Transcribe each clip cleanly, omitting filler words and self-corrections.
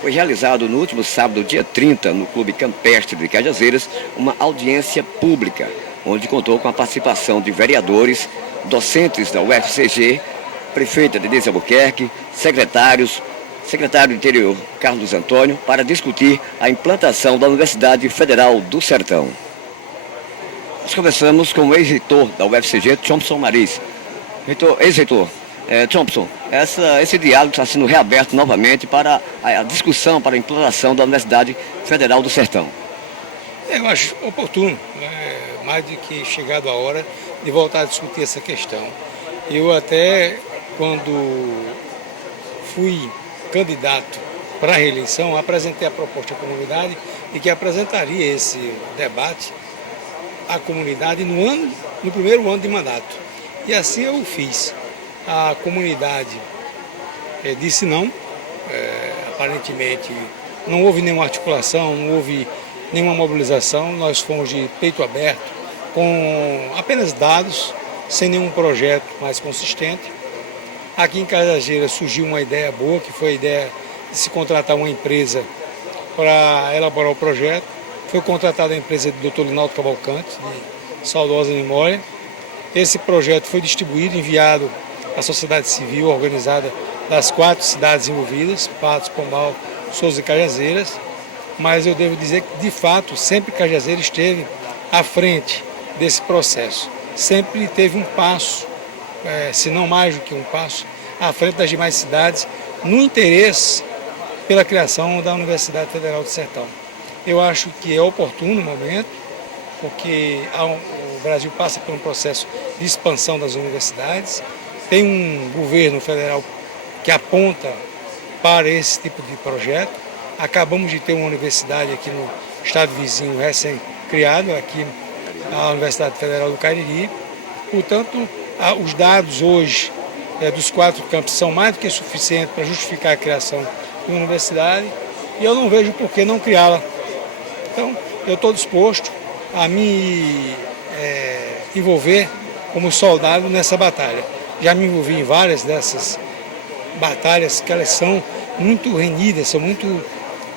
Foi realizado no último sábado, dia 30, no Clube Campestre de Cajazeiras, uma audiência pública, onde contou com a participação de vereadores, docentes da UFCG, prefeita Denise Albuquerque, secretários, secretário do Interior Carlos Antônio, para discutir a implantação da Universidade Federal do Sertão. Nós conversamos com o ex-reitor da UFCG, Thompson Maris. Ex-reitor, Thompson, esse diálogo está sendo reaberto novamente para a discussão, para a implantação da Universidade Federal do Sertão. Eu acho oportuno, mais do que chegado a hora de voltar a discutir essa questão. Eu até, quando fui candidato para a reeleição, apresentei a proposta à comunidade de que apresentaria esse debate à comunidade no primeiro ano de mandato. E assim eu fiz. A comunidade disse não, aparentemente não houve nenhuma articulação, não houve nenhuma mobilização, nós fomos de peito aberto, com apenas dados, sem nenhum projeto mais consistente. Aqui em Cajazeiras surgiu uma ideia boa, que foi a ideia de se contratar uma empresa para elaborar o projeto. Foi contratada a empresa do Dr. Linaldo Cavalcante, de saudosa memória. Esse projeto foi distribuído, enviado à sociedade civil organizada das 4 cidades envolvidas, Patos, Pombal, Sousa e Cajazeiras. Mas eu devo dizer que, de fato, sempre Cajazeiras esteve à frente desse processo. Sempre teve um passo, se não mais do que um passo, à frente das demais cidades, no interesse pela criação da Universidade Federal do Sertão. Eu acho que é oportuno o momento, porque o Brasil passa por um processo de expansão das universidades, tem um governo federal que aponta para esse tipo de projeto. Acabamos de ter uma universidade aqui no estado vizinho recém-criado, aqui a Universidade Federal do Cariri. Portanto, os dados hoje dos 4 campos são mais do que suficientes para justificar a criação de uma universidade e eu não vejo por que não criá-la. Então, eu estou disposto a me envolver como soldado nessa batalha. Já me envolvi em várias dessas batalhas que elas são muito renhidas, são muito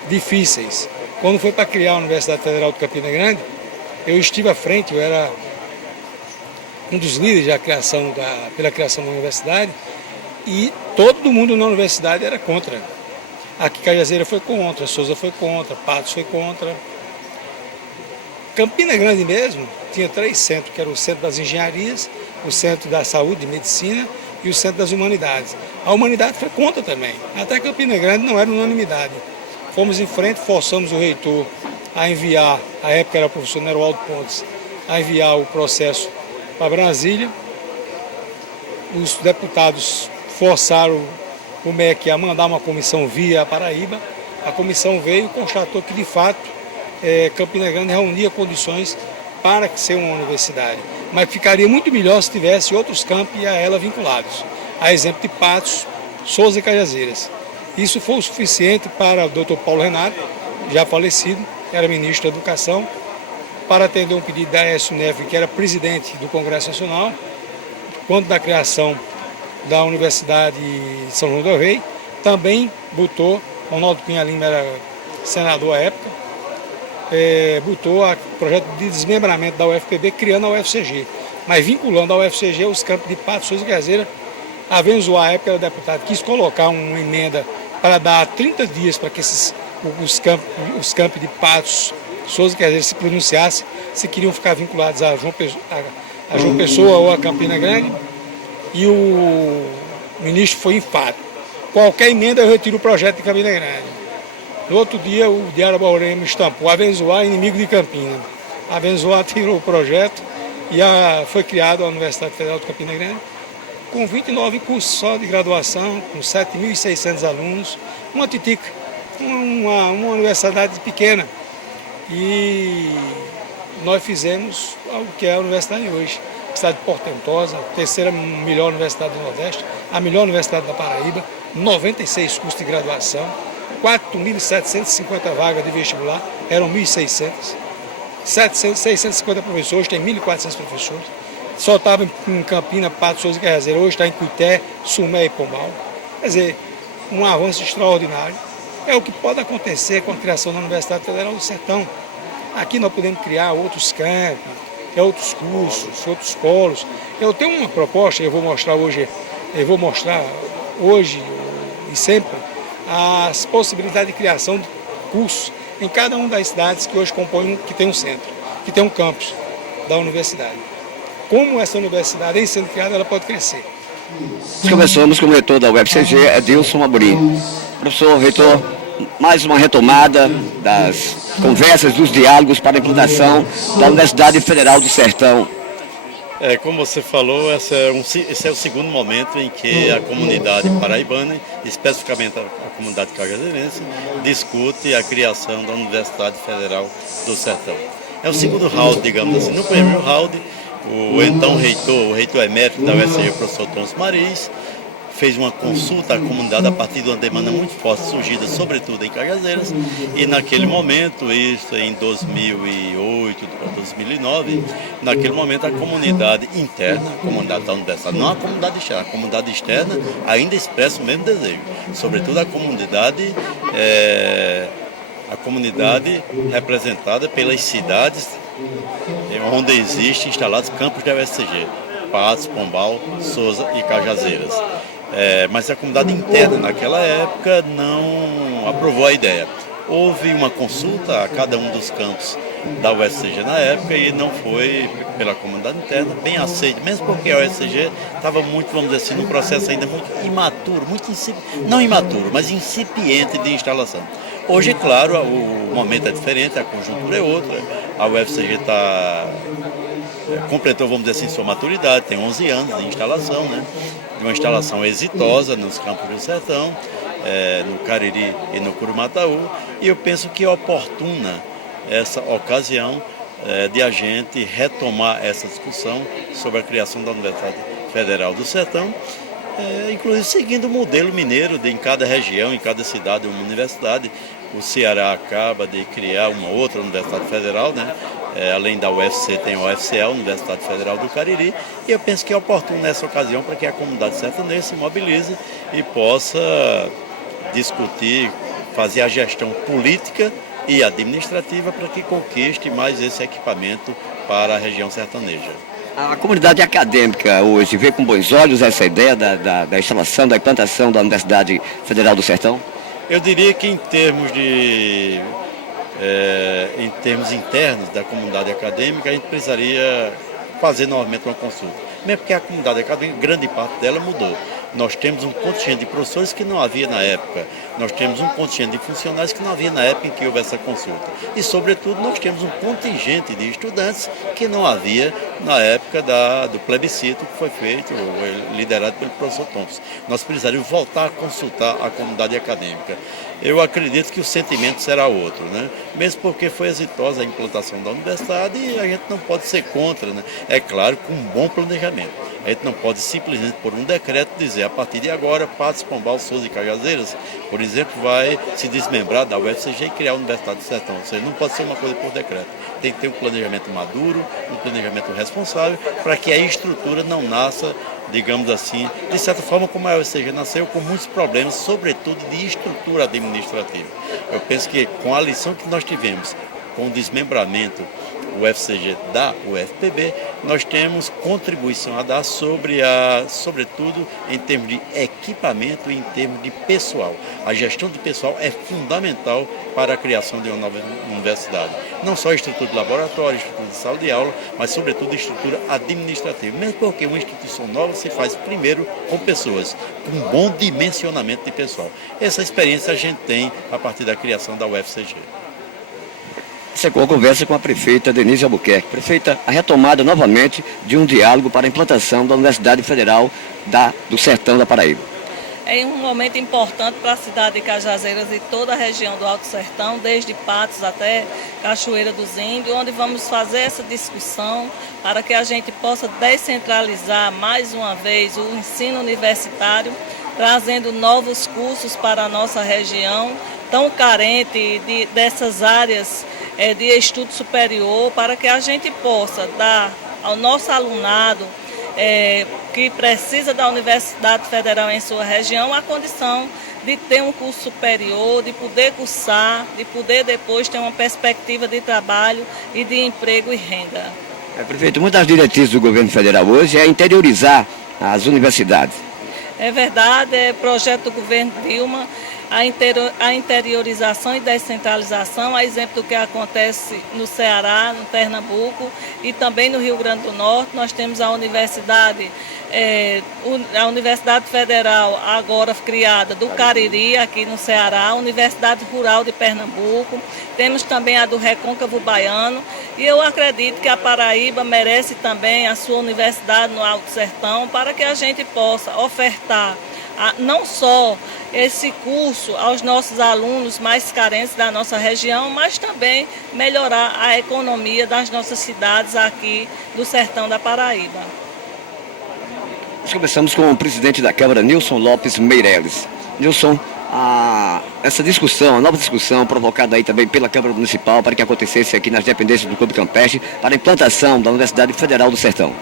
difíceis. Quando foi para criar a Universidade Federal de Campina Grande, eu estive à frente, eu era um dos líderes pela criação da universidade e todo mundo na universidade era contra. Aqui Cajazeiras foi contra, Sousa foi contra, Patos foi contra. Campina Grande mesmo tinha 3 centros, que era o Centro das Engenharias, o Centro da Saúde e Medicina e o Centro das Humanidades. A Humanidade foi contra também. Até Campina Grande não era unanimidade. Fomos em frente, forçamos o reitor a enviar, à época era o professor Neroaldo Pontes, a enviar o processo para Brasília. Os deputados forçaram o MEC a mandar uma comissão via Paraíba. A comissão veio e constatou que, de fato, Campina Grande reunia condições para ser uma universidade. Mas ficaria muito melhor se tivesse outros campos a ela vinculados. A exemplo de Patos, Sousa e Cajazeiras. Isso foi o suficiente para o Dr. Paulo Renato, já falecido, era ministro da Educação, para atender um pedido da Aécio Neves, que era presidente do Congresso Nacional, quando da criação da Universidade de São João del Rei, também botou, Ronaldo Cunha Lima era senador à época, botou o projeto de desmembramento da UFPB, criando a UFCG, mas vinculando a UFCG os campos de Patos, Sousa e Cajazeiras. A Venzoar, à época, era deputado, quis colocar uma emenda para dar 30 dias para que os campos de Patos, Sousa e Cajazeiras se pronunciassem se queriam ficar vinculados a João Pessoa ou a Campina Grande, e o ministro foi enfático. Qualquer emenda eu retiro o projeto de Campina Grande. No outro dia, o Diário Baurema estampou a Venzoar, inimigo de Campina. A Venzoar tirou o projeto e foi criada a Universidade Federal de Campina Grande, com 29 cursos só de graduação, com 7.600 alunos, uma titica, uma universidade pequena. E nós fizemos o que é a universidade hoje. Cidade portentosa, a terceira melhor universidade do Nordeste, a melhor universidade da Paraíba, 96 cursos de graduação, 4.750 vagas de vestibular, eram 1.600, 650 professores, tem 1.400 professores. Só estava em Campina, Patos, Sousa e Cajazeiras, hoje está em Cuité, Sumé e Pombal. Quer dizer, um avanço extraordinário. É o que pode acontecer com a criação da Universidade Federal do Sertão. Aqui nós podemos criar outros campos, outros cursos, outros polos. Eu tenho uma proposta, eu vou mostrar hoje e sempre as possibilidades de criação de cursos em cada uma das cidades que hoje compõem, que tem um centro, que tem um campus da universidade. Como essa universidade, em sendo criada, ela pode crescer. Começamos com o reitor da UFCG, Edilson Amorim. Professor, reitor, mais uma retomada das conversas, dos diálogos para a implantação da Universidade Federal do Sertão. Como você falou, esse é o segundo momento em que a comunidade paraibana, especificamente a comunidade cajazeirense, discute a criação da Universidade Federal do Sertão. É o segundo round, digamos assim. No primeiro round, o então reitor, o reitor emérito da UFCG, o professor Thomson Maris, fez uma consulta à comunidade a partir de uma demanda muito forte surgida, sobretudo em Cajazeiras, e naquele momento, isso em 2008, 2009, naquele momento a comunidade interna, a comunidade da universidade, não a comunidade externa, a comunidade externa ainda expressa o mesmo desejo, sobretudo a comunidade representada pelas cidades onde existem instalados campos da UFCG, Patos, Pombal, Souza e Cajazeiras. Mas a comunidade interna naquela época não aprovou a ideia. Houve uma consulta a cada um dos campos da UFCG na época e não foi pela comunidade interna bem aceito, mesmo porque a UFCG estava muito, vamos dizer assim, num processo ainda muito imaturo, não imaturo, mas incipiente de instalação. Hoje, claro, o momento é diferente, a conjuntura é outra, a UFCG completou, vamos dizer assim, sua maturidade, tem 11 anos de instalação, né? De uma instalação exitosa nos campos do Sertão, no Cariri e no Curumataú, e eu penso que é oportuna essa ocasião de a gente retomar essa discussão sobre a criação da Universidade Federal do Sertão, inclusive seguindo o modelo mineiro em cada região, em cada cidade, uma universidade. O Ceará acaba de criar uma outra Universidade Federal, né? Além da UFC, tem a UFCE, a Universidade Federal do Cariri, e eu penso que é oportuno nessa ocasião para que a comunidade sertaneja se mobilize e possa discutir, fazer a gestão política e administrativa para que conquiste mais esse equipamento para a região sertaneja. A comunidade acadêmica hoje vê com bons olhos essa ideia da instalação, da implantação da Universidade Federal do Sertão? Eu diria que em termos internos da comunidade acadêmica, a gente precisaria fazer novamente uma consulta. Mesmo porque a comunidade acadêmica, grande parte dela mudou. Nós temos um contingente de professores que não havia na época. Nós temos um contingente de funcionários que não havia na época em que houve essa consulta. E, sobretudo, nós temos um contingente de estudantes que não havia na época do plebiscito que foi feito, liderado pelo professor Thomson. Nós precisaríamos voltar a consultar a comunidade acadêmica. Eu acredito que o sentimento será outro, né? Mesmo porque foi exitosa a implantação da universidade e a gente não pode ser contra, né? É claro, com um bom planejamento. A gente não pode simplesmente, por um decreto, dizer a partir de agora, Patos, Pombal, Souza e Cajazeiras, por exemplo, vai se desmembrar da UFCG e criar a Universidade do Sertão. Ou seja, não pode ser uma coisa por decreto. Tem que ter um planejamento maduro, um planejamento responsável, para que a estrutura não nasça, digamos assim, de certa forma como a UFCG nasceu, com muitos problemas, sobretudo de estrutura administrativa. Eu penso que com a lição que nós tivemos, com o desmembramento UFCG da UFPB, nós temos contribuição a dar sobretudo em termos de equipamento e em termos de pessoal. A gestão de pessoal é fundamental para a criação de uma nova universidade. Não só estrutura de laboratório, estrutura de sala de aula, mas sobretudo estrutura administrativa. Mesmo porque uma instituição nova se faz primeiro com pessoas, com um bom dimensionamento de pessoal. Essa experiência a gente tem a partir da criação da UFCG. Secou a conversa com a prefeita Denise Albuquerque. Prefeita, a retomada novamente de um diálogo para a implantação da Universidade Federal do Sertão da Paraíba. É um momento importante para a cidade de Cajazeiras e toda a região do Alto Sertão, desde Patos até Cachoeira dos Índios, onde vamos fazer essa discussão para que a gente possa descentralizar mais uma vez o ensino universitário, trazendo novos cursos para a nossa região, tão carente dessas áreas de estudo superior, para que a gente possa dar ao nosso alunado que precisa da Universidade Federal em sua região a condição de ter um curso superior, de poder cursar, de poder depois ter uma perspectiva de trabalho e de emprego e renda. Prefeito, uma das diretrizes do governo federal hoje é interiorizar as universidades. É verdade, é projeto do governo Dilma, a interiorização e descentralização, a exemplo do que acontece no Ceará, no Pernambuco e também no Rio Grande do Norte. Nós temos a Universidade Federal, agora criada, do Cariri, aqui no Ceará, a Universidade Rural de Pernambuco, temos também a do Recôncavo Baiano, e eu acredito que a Paraíba merece também a sua universidade no Alto Sertão, para que a gente possa ofertar não só esse curso aos nossos alunos mais carentes da nossa região, mas também melhorar a economia das nossas cidades aqui do sertão da Paraíba. Nós começamos com o presidente da Câmara, Nilson Lopes Meireles. Nilson, essa discussão, a nova discussão provocada aí também pela Câmara Municipal para que acontecesse aqui nas dependências do Clube Campestre para a implantação da Universidade Federal do Sertão.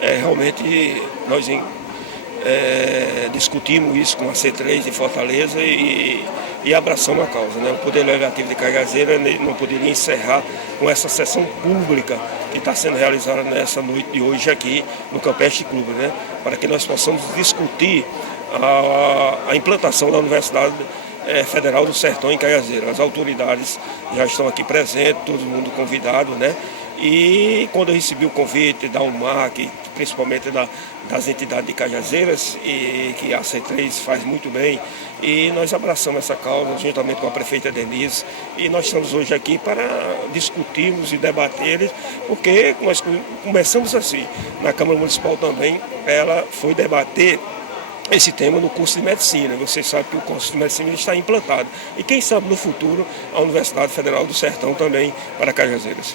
Realmente nós discutimos isso com a C3 de Fortaleza e abraçamos a causa, né? O Poder Legislativo de Cajazeiras não poderia encerrar com essa sessão pública que está sendo realizada nessa noite de hoje aqui no Campestre Clube, né? Para que nós possamos discutir a implantação da Universidade Federal do Sertão em Cajazeiras. As autoridades já estão aqui presentes, todo mundo convidado, né? E quando eu recebi o convite da UMAC, principalmente das entidades de Cajazeiras, e que a C3 faz muito bem, e nós abraçamos essa causa juntamente com a prefeita Denise, e nós estamos hoje aqui para discutirmos e debater, porque nós começamos assim, na Câmara Municipal também, ela foi debater esse tema no curso de medicina. Você sabe que o curso de medicina está implantado, e quem sabe no futuro a Universidade Federal do Sertão também para Cajazeiras.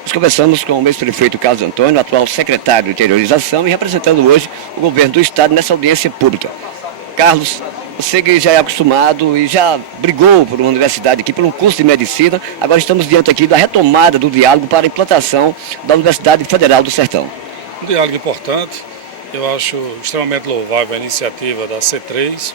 Nós conversamos com o ex-prefeito Carlos Antônio, atual secretário de Interiorização e representando hoje o governo do Estado nessa audiência pública. Carlos, você que já é acostumado e já brigou por uma universidade aqui, por um curso de medicina, agora estamos diante aqui da retomada do diálogo para a implantação da Universidade Federal do Sertão. Um diálogo importante, eu acho extremamente louvável a iniciativa da C3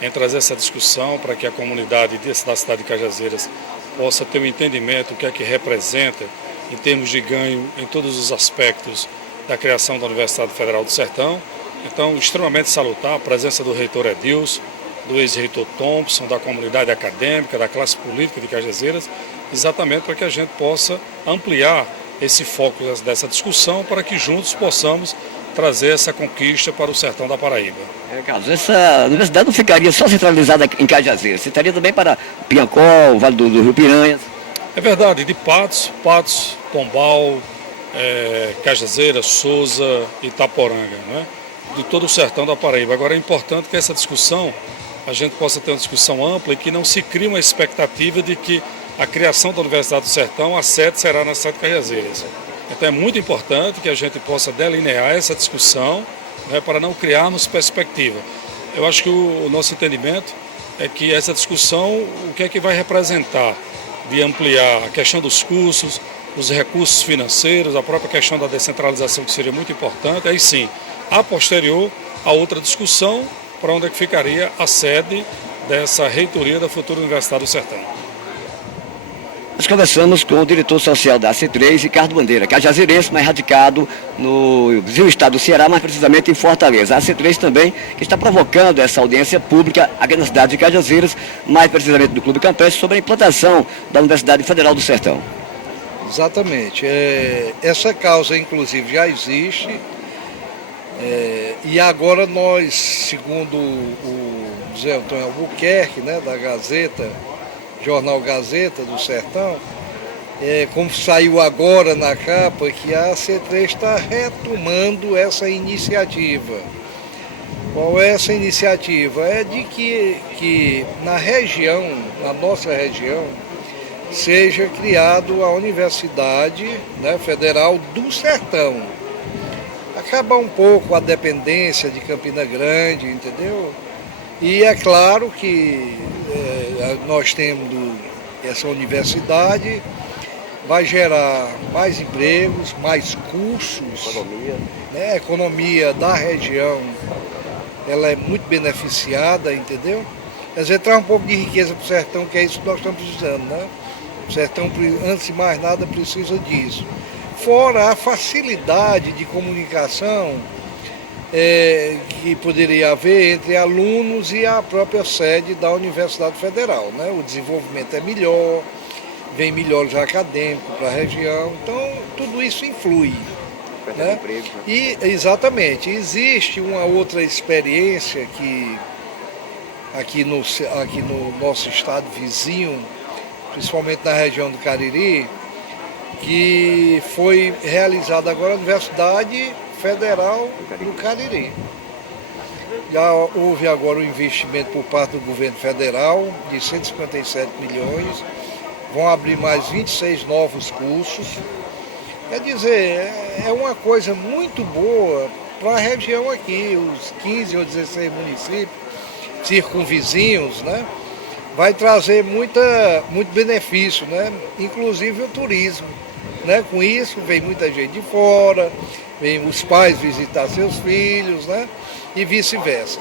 em trazer essa discussão para que a comunidade da cidade de Cajazeiras possa ter um entendimento do que é que representa em termos de ganho em todos os aspectos da criação da Universidade Federal do Sertão. Então, extremamente salutar a presença do reitor Edilson, do ex-reitor Thompson, da comunidade acadêmica, da classe política de Cajazeiras, exatamente para que a gente possa ampliar esse foco dessa discussão, para que juntos possamos trazer essa conquista para o sertão da Paraíba. Carlos, essa universidade não ficaria só centralizada em Cajazeiras, você estaria também para Piancó, o Vale do Rio Piranhas. É verdade, de Patos, Pombal, Cajazeiras, Souza, Itaporanga, né? De todo o sertão da Paraíba. Agora é importante que essa discussão, a gente possa ter uma discussão ampla e que não se crie uma expectativa de que a criação da Universidade do Sertão, a sede será na cidade de Cajazeiras. Então é muito importante que a gente possa delinear essa discussão, né, para não criarmos perspectiva. Eu acho que o nosso entendimento é que essa discussão, o que é que vai representar? De ampliar a questão dos cursos, os recursos financeiros, a própria questão da descentralização, que seria muito importante. Aí sim, a posterior, a outra discussão, para onde é que ficaria a sede dessa reitoria da futura Universidade do Sertão. Nós conversamos com o diretor social da C3, Ricardo Bandeira, cajazeirense, mas radicado no vizinho estado do Ceará, mais precisamente em Fortaleza. A C3 também, que está provocando essa audiência pública aqui na cidade de Cajazeiras, mais precisamente do Clube Campestre, sobre a implantação da Universidade Federal do Sertão. Exatamente. Essa causa, inclusive, já existe. E agora nós, segundo o José Antônio Albuquerque, né, da Gazeta, Jornal Gazeta do Sertão, como saiu agora na capa, que a C3 está retomando essa iniciativa. Qual é essa iniciativa? É de que na região, na nossa região, seja criado a Universidade, né, Federal do Sertão. Acabar um pouco a dependência de Campina Grande, entendeu? E é claro que nós temos essa universidade vai gerar mais empregos, mais cursos, Economia. né? A economia da região ela é muito beneficiada, entendeu? Quer dizer, traz um pouco de riqueza para o sertão, que é isso que nós estamos precisando, né? O sertão, antes de mais nada, precisa disso. Fora a facilidade de comunicação que poderia haver entre alunos e a própria sede da Universidade Federal, né? O desenvolvimento é melhor, vem melhores acadêmicos para a região, então tudo isso influi. Né? E, exatamente, existe uma outra experiência que aqui no nosso estado vizinho, principalmente na região do Cariri, que foi realizada agora na Universidade Federal do Cariri. Já houve agora um investimento por parte do governo federal de 157 milhões, vão abrir mais 26 novos cursos. Quer dizer, é uma coisa muito boa para a região aqui, os 15 ou 16 municípios circunvizinhos, né? Vai trazer muito benefício, né? Inclusive o turismo, né? Com isso vem muita gente de fora, vem os pais visitar seus filhos, né? E vice-versa.